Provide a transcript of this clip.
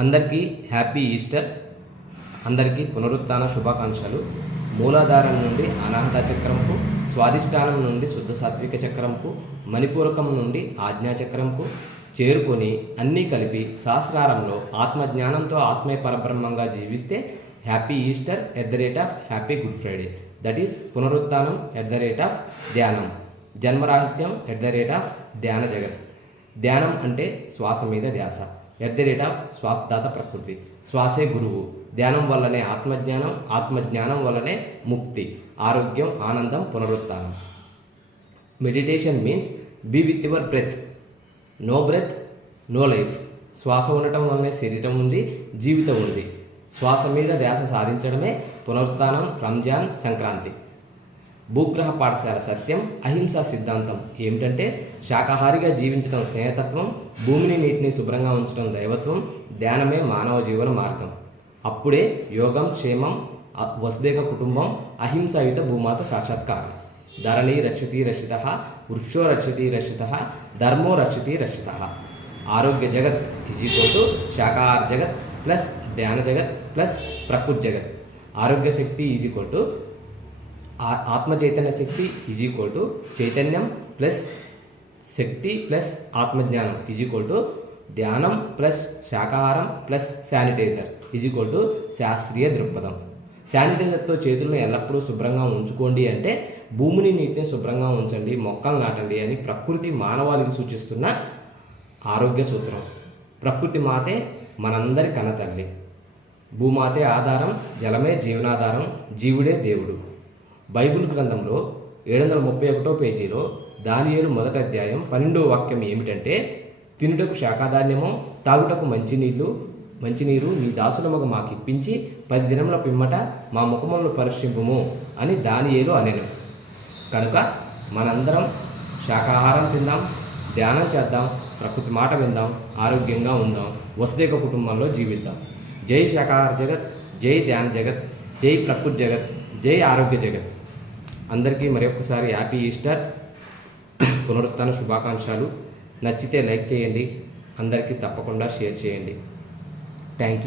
అందరికీ happy Easter. అందరికీ పునరుత్థాన శుభాకాంక్షలు. మూలాధారం నుండి అనాహత చక్రంకు, స్వాదిష్టానం నుండి శుద్ధ సాత్విక చక్రంకు, మణిపూరకం నుండి ఆజ్ఞాచక్రంకు చేరుకొని అన్నీ కలిపి సహస్రారంలో ఆత్మజ్ఞానంతో ఆత్మే పరబ్రహ్మంగా జీవిస్తే happy Easter @happy good Friday. That is పునరుత్థానం @ధ్యానం. జన్మరాహిత్యం @ధ్యాన జగత్. ధ్యానం అంటే శ్వాస మీద ధ్యాస. శ్వాసదాత ప్రకృతి. శ్వాసే గురువు. ధ్యానం వల్లనే ఆత్మజ్ఞానం, ఆత్మజ్ఞానం వల్లనే ముక్తి, ఆరోగ్యం, ఆనందం, పునరుత్థానం. Meditation means be with your breath. No breath no life. శ్వాస ఉండటం వల్లనే శరీరం ఉంది, జీవితం ఉంది. శ్వాస మీద ధ్యాస సాధించడమే పునరుత్థానం, రంజాన్, సంక్రాంతి. భూగ్రహ పాఠశాల సత్యం, అహింసా సిద్ధాంతం ఏమిటంటే శాకాహారిగా జీవించడం స్నేహతత్వం, భూమిని నీటిని శుభ్రంగా ఉంచడం దైవత్వం, ధ్యానమే మానవ జీవన మార్గం. అప్పుడే యోగం, క్షేమం, వసుదైక కుటుంబం, అహింసాయుత భూమాత సాక్షాత్కారం. ధరణి రక్షతి రక్షిత, వృక్షో రక్షతి రక్షిత, ధర్మో రక్షతి రక్షిత. ఆరోగ్య జగత్ శాకాహార జగత్ ప్లస్ ధ్యాన జగత్ ప్లస్ ప్రకృతి జగత్. ఆరోగ్య శక్తి ఆత్మ చైతన్య శక్తి చైతన్యం ప్లస్ శక్తి ప్లస్ ఆత్మజ్ఞానం ధ్యానం ప్లస్ శాకాహారం ప్లస్ శానిటైజర్ శాస్త్రీయ దృక్పథం. శానిటైజర్తో చేతులను ఎల్లప్పుడూ శుభ్రంగా ఉంచుకోండి అంటే భూమిని నీటిని శుభ్రంగా ఉంచండి, మొక్కలు నాటండి అని ప్రకృతి మానవాళికి సూచిస్తున్న ఆరోగ్య సూత్రం. ప్రకృతి మాతే మనందరి కనతల్లి. భూమాతే ఆధారం, జలమే జీవనాధారం, జీవుడే దేవుడు. బైబిల్ గ్రంథంలో 731వ పేజీలో దానియేలు 1వ అధ్యాయం 12వ వాక్యం ఏమిటంటే, తినుటకు శాకాధాన్యము, తాగుటకు మంచినీరు నీ దాసులముగా మాకు ఇప్పించి 10 దినముల పిమ్మట మా ముఖములను పరీక్షింపుము అని దానియేలు అనెను. కనుక మనందరం శాకాహారం తిందాం, ధ్యానం చేద్దాం, ప్రకృతి మాట విందాం, ఆరోగ్యంగా ఉందాం, వసుదైక కుటుంబంలో జీవిద్దాం. జై శాకాహార జగత్, జై ధ్యాన జగత్, జై ప్రకృతి జగత్, జై ఆరోగ్య జగత్. అందరికీ మరొకసారి హ్యాపీ ఈస్టర్, పునరుత్థాన శుభాకాంక్షలు. నచ్చితే లైక్ చేయండి, అందరికీ తప్పకుండా షేర్ చేయండి. Thank you.